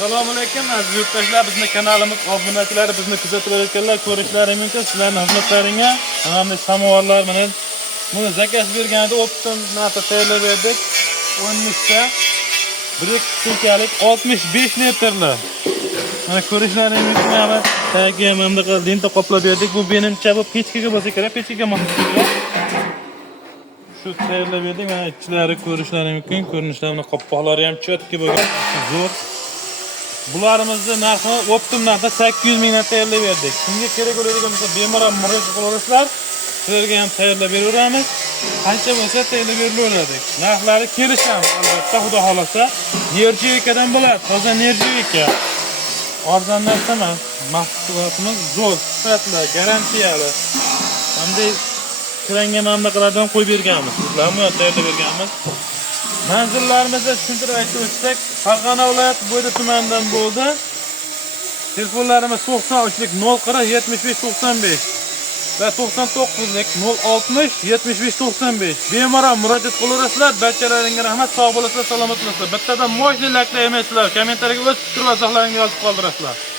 Assalomu alaykum aziz yurtdoshlar, bizning kanalimiz obunachilari, bizni kuzatib o'tganlar ko'rishlari mumkin. Sizlarning xizmatlariga hamda samovarlar bilan buni zakaz berganida optim narxda tayyorlab berdik. 13 ta 1 sutkalik 65 litrlar. Mana ko'rishlaringiz mumkin, mana tagi hamda lenta qoplab berdik. Bu menimcha bu pechkaga bo'lsa kerak, pechkaga maxsus. Shu tayyorlab berdik. Mana ichlari ko'rishlaringiz mumkin. Ko'rinishlari qopqoqlari ham chotki bo'lgan. Zo'r. Bularimizni narxi optim narxda 800 mingdan tayyorlab berdik. Kimga kerak bo'ladigan bo'lsa bemalol murojaat qilasizlar. Sizlarga ham tayyorlab beraveramiz. Qancha bo'lsa tayyorlab beraveradi. Narxlari kelishamiz albatta, xudo xolasa. Nerjivikadan bo'ladi, toza nerjivika. Arzon narsa emas. Mahsulotimiz zo'r, sifatli, garantiyali. Hamda kiranga mamlakatlardan qo'yib berganmiz. Sizlarga tayyorlab berganmiz. Manzillarimizni tushuntirib aytib o'tsak, Farg'ona viloyati Bo'yda tumanidan bo'ldi. Telefonlarimiz 93lik 040 75 95 va 99lik 060 75 95. Bemalol murojaat qilaverasizlar. Barchalaringizga rahmat, sog' bo'lasizlar, salomat bo'lasizlar. Bittadan mo'jizlar emaysizlar. Kommentariyaga o'z fikr va izohlaringizni yozib qoldirasizlar.